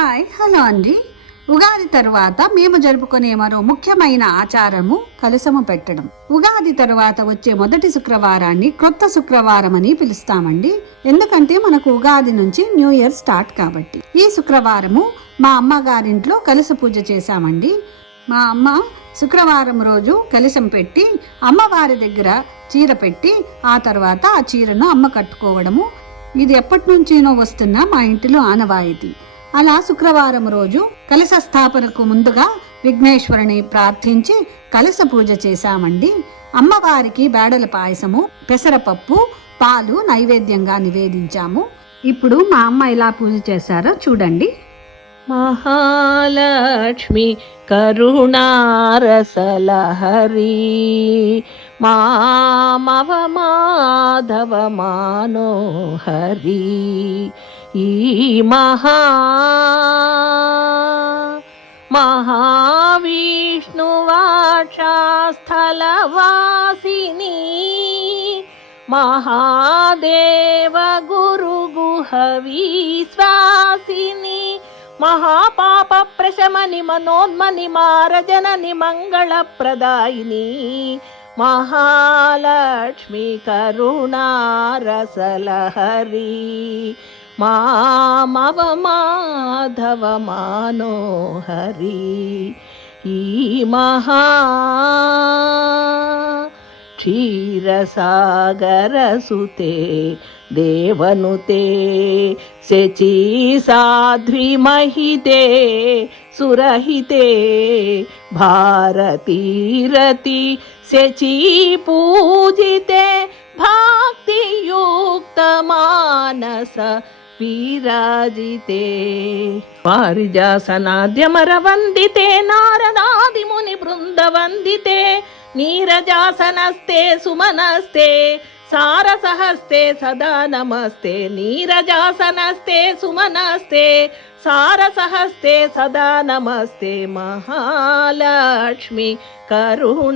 Hi hello అండి. ఉగాది తరువాత మేము జరుపుకునే మరో ముఖ్యమైన ఆచారము కలసము పెట్టడం. ఉగాది తరువాత వచ్చే మొదటి శుక్రవారాన్ని క్రొత్త శుక్రవారం అని పిలుస్తామండి. ఎందుకంటే మనకు ఉగాది నుంచి న్యూ ఇయర్ స్టార్ట్ కాబట్టి. ఈ శుక్రవారము మా అమ్మగారింట్లో కలస పూజ చేశామండి. మా అమ్మ శుక్రవారం రోజు కలశం పెట్టి అమ్మవారి దగ్గర చీర పెట్టి ఆ తర్వాత ఆ చీరను అమ్మ కట్టుకోవడము. ఇది ఎప్పటి నుంచేనో వస్తున్న మా ఇంటిలో ఆనవాయితీ. అలా శుక్రవారం రోజు కలశ స్థాపనకు ముందుగా విఘ్నేశ్వరుని ప్రార్థించి కలశ పూజ చేశామండి. అమ్మవారికి బేడల పాయసము పెసరపప్పు పాలు నైవేద్యంగా నివేదించాము. ఇప్పుడు మా అమ్మ ఎలా పూజ చేశారో చూడండి. మహాలక్ష్మి కరుణారసలహరి మామవ మాధవ మానోహరి महा महाविष्णुवाक्षास्थलवासिनी महादेवगुरुगुहवीश्वासिनी महापापप्रशमनि मनोन्मनि मारजननि मङ्गलप्रदायिनी महालक्ष्मी करुणारसलहरी ಮಾಮವ ಮಾಧವ ಮಾನೋಹರಿ ಈ ಮಹಾ क्षीरसागरसुते देवनुते शची साध्विमहिते सुरहिते भारतीरति शची पूजिते भक्तियुक्तमानस विराजिते पारिजासनाद्यमरवन्दिते नारदादिमुनिवृन्दवन्दिते नीरजासनस्ते सुमनस्ते सारसहस्ते सदा नमस्ते नीरजासनस्ते सुमनस्ते सारसहस्ते सदा नमस्ते महालक्ष्मि करुणारसलहरी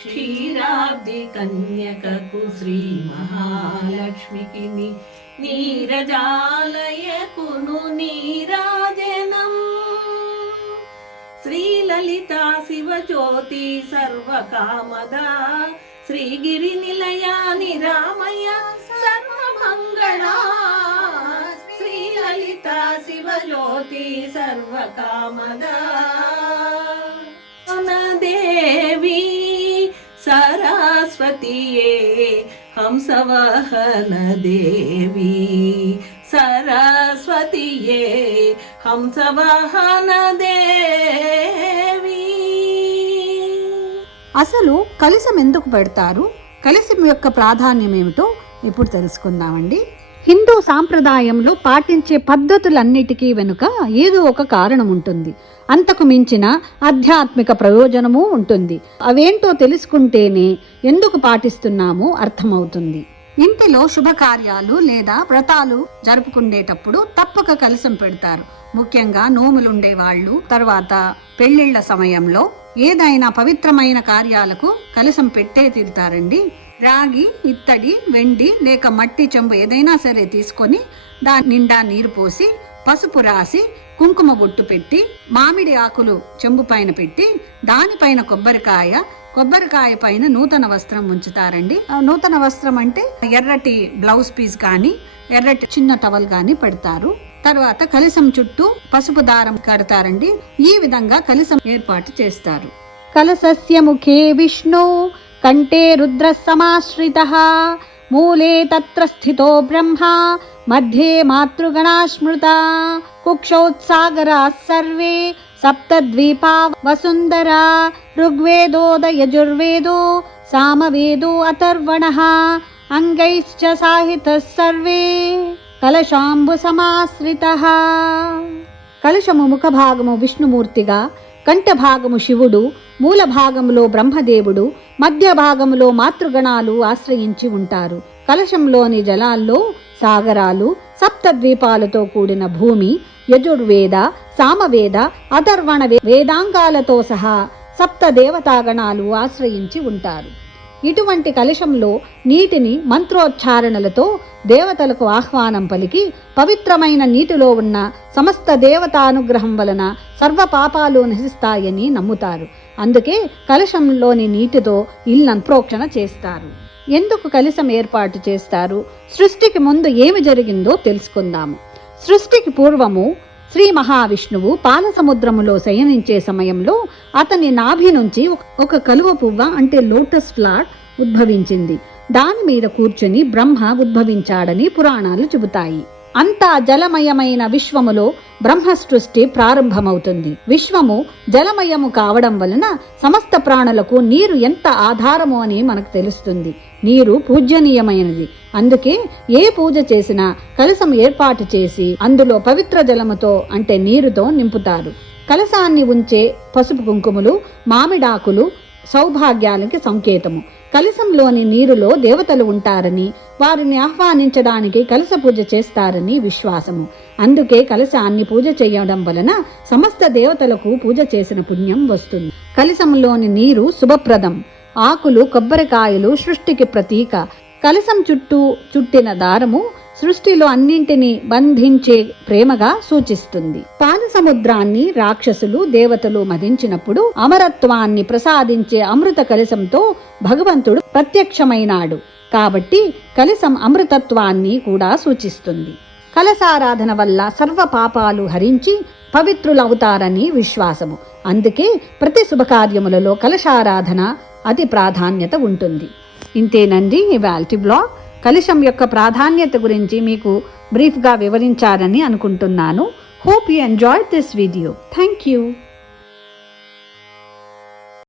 క్షీరాబ్ది కన్యకకు శ్రీ మహాలక్ష్మికి నీరజాలయకును నీరాజనం. శ్రీలలిత శివజ్యోతి సర్వకామద శ్రీగిరి నిలయాని రామయ్య సర్వమంగళా శ్రీలలిత శివజ్యోతి సర్వకామదా. సరస్వతియే హంసవాహన దేవి. సరస్వతియే హంసవాహన దేవి. అసలు కలశం ఎందుకు పెడతారు? కలశం యొక్క ప్రాధాన్యం ఏమిటో ఇప్పుడు తెలుసుకుందామండి. హిందూ సాంప్రదాయంలో పాటించే పద్ధతులన్నిటికీ వెనుక ఏదో ఒక కారణం ఉంటుంది. అంతకు మించిన ఆధ్యాత్మిక ప్రయోజనము ఉంటుంది. అవేంటో తెలుసుకుంటేనే ఎందుకు పాటిస్తున్నామో అర్థమవుతుంది. ఇంటిలో శుభకార్యాలు లేదా వ్రతాలు జరుపుకునేటప్పుడు తప్పక కలశం పెడతారు. ముఖ్యంగా నోములుండే వాళ్ళు తర్వాత పెళ్ళిళ్ళ సమయంలో ఏదైనా పవిత్రమైన కార్యాలకు కలశం పెట్టే తీరుతారండి. రాగి ఇత్తడి వెండి లేక మట్టి చెంబు ఏదైనా సరే తీసుకొని దాని నిండా నీరు పోసి పసుపు రాసి కుంకుమ బొట్టు పెట్టి మామిడి ఆకులు చెంబు పైన పెట్టి దానిపైన కొబ్బరికాయ కొబ్బరికాయ పైన నూతన వస్త్రం ఉంచుతారండి. ఆ నూతన వస్త్రం అంటే ఎర్రటి బ్లౌజ్ పీస్ కానీ ఎర్రటి చిన్న టవల్ కానీ పెడతారు. తర్వాత కలశం చుట్టూ పసుపు దారం కడతారండి. ఈ విధంగా కలసం ఏర్పాటు చేస్తారు. కలశస్య ముఖే విష్ణు కంటే రుద్ర సమాశ్రిత మూలే తత్ర స్థితో బ్రహ్మ మధ్యే మాతృగణా స్మృత కుక్షోత్సాగరా సర్వే సప్తద్వీపా వసుంధరా ఋగ్వేదోదయజుర్వేదో సామవేదో అథర్వణ అంగైశ్చ సాహిత సర్వే. కలశాంబు సమాశ్రిత కలశము ముఖభాగము విష్ణుమూర్తిగా కంఠభాగము శివుడు మూలభాగములో బ్రహ్మదేవుడు మధ్య భాగంలో మాతృగణాలు ఆశ్రయించి ఉంటారు. కలశంలోని జలాల్లో సాగరాలు సప్త ద్వీపాలతో కూడిన భూమి యజుర్వేద సామవేద అథర్వణ వే- వేదాంగాలతో సహా సప్త దేవతాగణాలు ఆశ్రయించి ఉంటారు. ఇటువంటి కలశంలో నీటిని మంత్రోచ్చారణలతో దేవతలకు ఆహ్వానం పలికి పవిత్రమైన నీటిలో ఉన్న సమస్త దేవతానుగ్రహం వలన సర్వ పాపాలు నశిస్తాయని నమ్ముతారు. అందుకే కలశంలోని నీటితో ఇల్లం ప్రోక్షణ చేస్తారు. ఎందుకు కలశం ఏర్పాటు చేస్తారు? సృష్టికి ముందు ఏమి జరిగిందో తెలుసుకుందాము. సృష్టికి పూర్వము శ్రీ మహావిష్ణువు పాలసముద్రములో శయనించే సమయంలో అతని నాభి నుంచి ఒక- కలువ పువ్వ అంటే లోటస్ ఫ్లాట్ ఉద్భవించింది. దాని మీద కూర్చుని బ్రహ్మ ఉద్భవించాడని పురాణాలు చెబుతాయి. అంతా జలమయమైన విశ్వములో బ్రహ్మ సృష్టి ప్రారంభమవుతుంది. విశ్వము జలమయము కావడం వలన సమస్త ప్రాణులకు నీరు ఎంత ఆధారము అని మనకు తెలుస్తుంది. నీరు పూజ్యనీయమైనది. అందుకే ఏ పూజ చేసినా కలసం ఏర్పాటు చేసి అందులో పవిత్ర జలముతో అంటే నీరుతో నింపుతారు. కలసాన్ని ఉంచే పసుపు కుంకుమలు మామిడాకులు సౌభాగ్యాలకి సంకేతము. కలశంలోని నీరులో దేవతలు ఉంటారని వారిని ఆహ్వానించడానికి కలశ పూజ చేస్తారని విశ్వాసము. అందుకే కలశాన్ని పూజ చేయడం వలన సమస్త దేవతలకు పూజ చేసిన పుణ్యం వస్తుంది. కలశంలోని నీరు శుభప్రదం. ఆకులు కొబ్బరికాయలు సృష్టికి ప్రతీక. కలశం చుట్టూ చుట్టిన దారము సృష్టిలో అన్నింటినీ బంధించే ప్రేమగా సూచిస్తుంది. పాల సముద్రాన్ని రాక్షసులు దేవతలు మదించినప్పుడు అమరత్వాన్ని ప్రసాదించే అమృత కలశంతో భగవంతుడు ప్రత్యక్షమైనాడు. కాబట్టి కలశం అమృతత్వాన్ని కూడా సూచిస్తుంది. కలశారాధన వల్ల సర్వ పాపాలు హరించి పవిత్రులవుతారని విశ్వాసము. అందుకే ప్రతి శుభకార్యములలో కలశారాధన అతి ప్రాధాన్యత ఉంటుంది. ఇంతేనండి ఇవాల్టి బ్లాగ్. కలిశం యొక్క ప్రాధాన్యత గురించి మీకు బ్రీఫ్గా వివరించారని అనుకుంటున్నాను. Hope you enjoy this video thank you